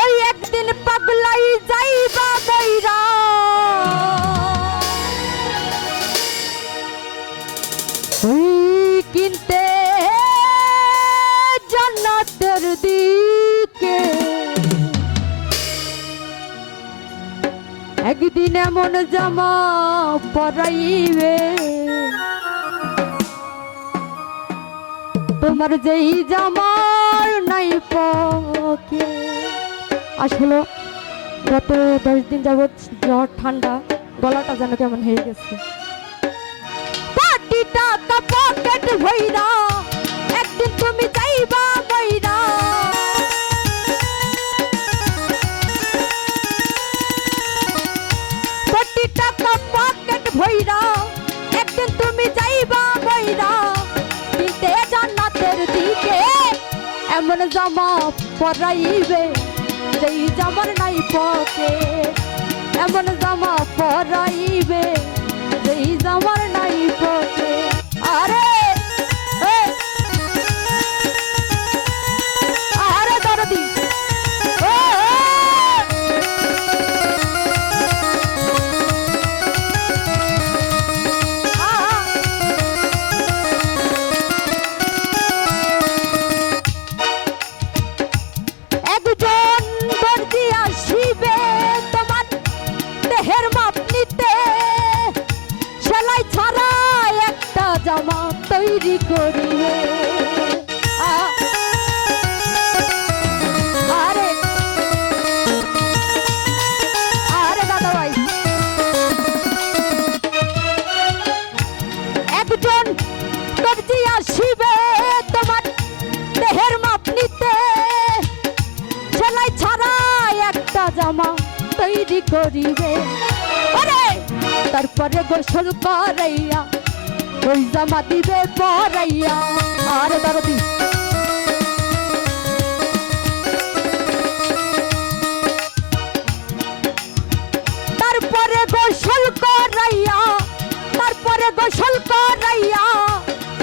ওই একদিন পাগলাই যাইবা বইরা কিনতে জান্নাতের দিকে একদিন এমন জামা পরাইবে তোমার যেই জামার নাই পকে। আসলে গত 10 দিন যাবৎ জ্বর ঠান্ডা গলাটা যেন কেমন হয়ে গেছে। পাটি টাকা পকেট ভইরা একদিন তুমি যাইবা বইরা পাটি টাকা পকেট ভইরা একদিন তুমি যাইবা বইরা কিনতে জান্নাতের দিকে এমন জামা পরাইবে যেই জামার নাই পকেট এমন জামা পরাইবে যেই জামার নাই পকেট। আরে আরে দরদি জামা তৈরি করিবে আরে আরে দাদা ভাই একজন দর্জি আসিবে তোমার দেহের মাপ নিতে সেলাই ছাড়া একটা জামা তৈরি করিবে আরে তারপরে গোসল করাইয়া ওই জামা দিবে পরাইয়া। আরে দরদি তারপরে গোসল করাইয়া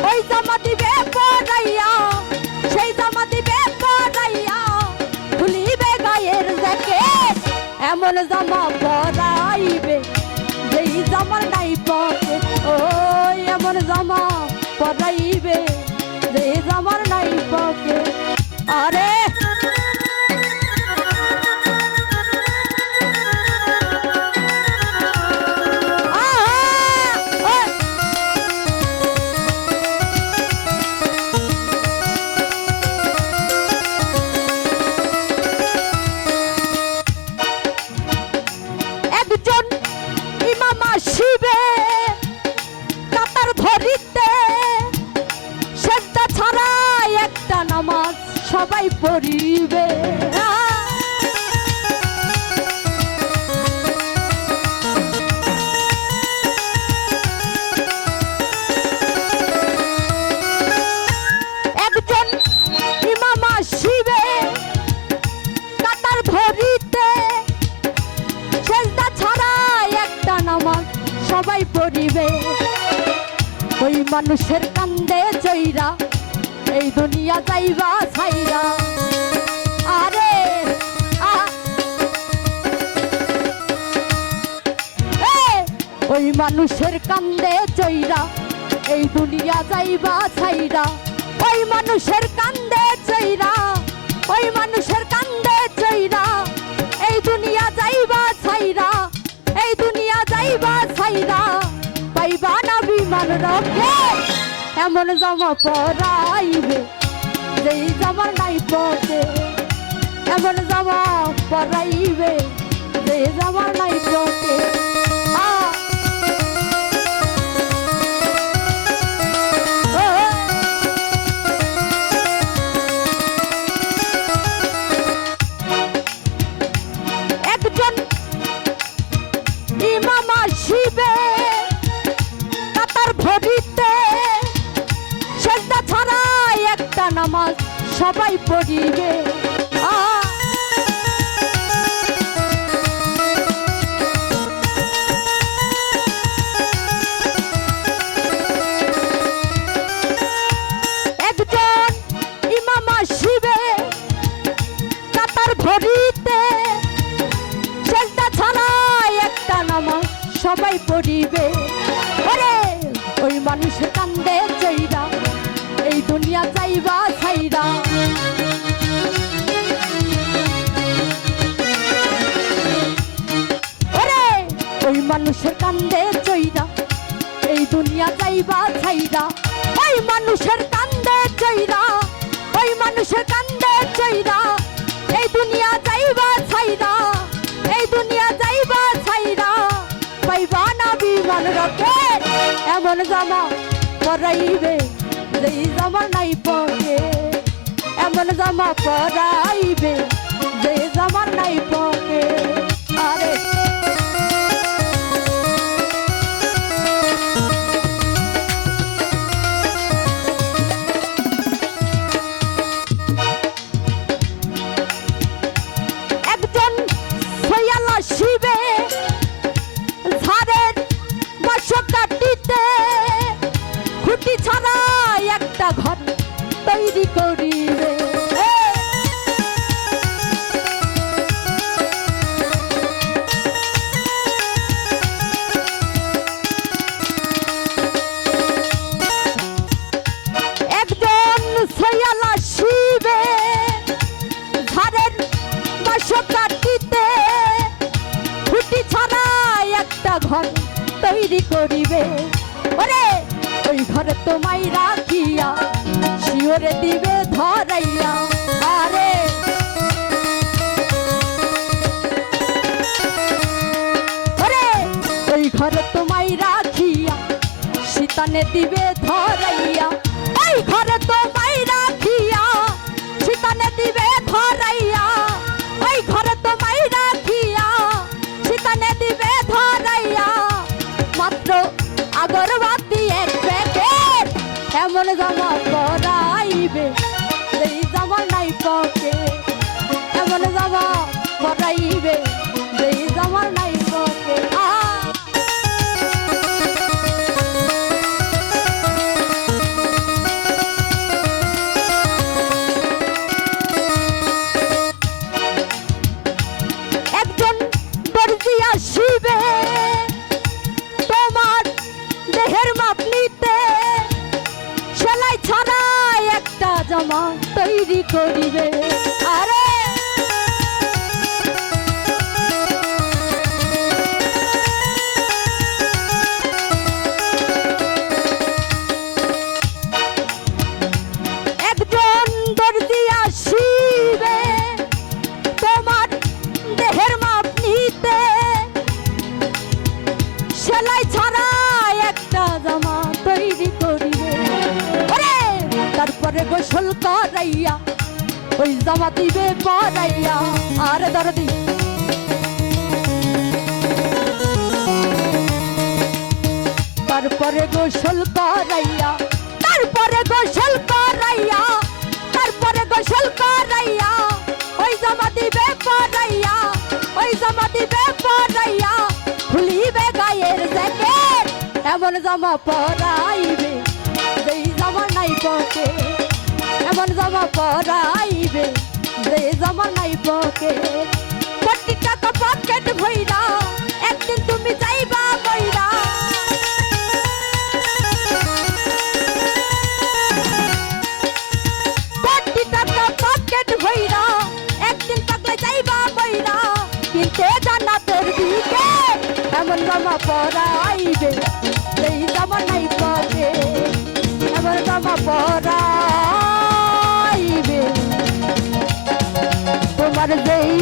ওই জামা দিবে পরাইয়া সেই জামা দিবে পরাইয়া খুলিবে গায়ের জ্যাকেট এমন জামা পরাইবে যেই জামার নাই পকেট। ও এমন জামা পরাইবে যে জামার নাই পকেট। আরে একজন ইমাম আসিবে কাতার ধরিতে সেজদা ছাড়া একটা নামাজ সবাই পড়িবে একজন ইমাম আসিবে কাতার ধরিতে সেজদা ছাড়া একটা নামাজ সবাই পড়িবে ওই মানুষের কান্দে চইরা এই দুনিয়া যাইবা ছাইরা। আরে ওই মানুষের কান্দে চইরা এই দুনিয়া যাইবা ছাইরা ওই মানুষের কান্দে চইরা ওই মানুষের কান্দে চইরা এই দুনিয়া যাইবা ছাইরা এই দুনিয়া যাইবা ছাইরা পাইবা না বিমান রকে এমন জামা পরাইবে যেই জামার নাই পকেট এমন জামা পরাইবে যেই জামার নাই পকেট। একজন ইমাম আসিবে কাতার ধরিতে সেজদা ছাড়া একটা নামাজ সবাই পড়িবে সবাই পড়িবে। ওরে ওই মানুষ কান্দে চইরা এই দুনিয়া যাইবা ছাইরা। ওরে ওই মানুষের কান্দে চইরা এই দুনিয়া যাইবা ছাইরা। ওই মানুষের কান্দে চইরা ওই মানুষের কান্দে চইরা এই দুনিয়া যাইবা ছাইরা। এই দুনিয়া যাইবা ছাইরা পাইবা না বিমান রকেট। এমন জামা পরাইবে যেই জামা নাই পকে। এমন জামা পরাইবে যে জামা নাই পকে। আরে একজন সয়ালা শিবে ঝাড়ের বাস কাটিতে খুঁটি ছাড়া একটা ঘর তৈরি করিবে। একজন সয়ালা শিবে ঝাড়ের বাস কাটিতে খুঁটি ছাড়া একটা ঘর তৈরি করিবে। ওরে ওই ঘরে তোমায় রাখিয়া শিওরে দিবে ধরাইয়া। আরে ওরে ওই ঘরে তোমায় রাখিয়া শীতানে দিবে ধরাইয়া। ওই ঘরে তোমায় রাখিয়া শীতানে দিবে ধরাইয়া। ওই ঘরে তোমায় রাখিয়া শীতানে দিবে ধরাইয়া। মাত্র আগরবাতি এক প্যাকেট। এমন জামা পরাইবে যেই জামা নাই পকে। এমন জামা পরাইবে যেই জামা নাই পকে। একজন দর্জি আসিবে তোমার দেহের মাপ নিতে। সেলাই ছাড়া একটা জামা তৈরি করিবে। আরে একজন দর্জি আসিবে তোমার দেহের মাপ নিতে। সেলাই ছাড়া একটা জামা তৈরি করিবে। ওরে তারপরে গোসল করাইয়া ওই জামা দিবে পরাইয়া। আরে দরদি তারপরে গোসল করাইয়া তারপরে গোসল করাইয়া তারপরে গোসল করাইয়া ওই জামা দিবে পরাইয়া। ওই জামা দিবে পরাইয়া খুলিবে গায়ের জ্যাকেট। এমন জামা পরাইবে যেই জামা নাই পকে। এমন জামা পরাইবে যেই জামা নাই পকে। কোটি টাকা পকেট ভইরা একদিন তুমি যাইবা বইরা। কোটি টাকা পকেট ভইরা একদিন পাকলে যাইবা বইরা। কিনতে জান্নাতের দিকে এমন জামা পরাইবে যেই জামা নাই পকে। এমন জামা পরাইবে তোমার যেই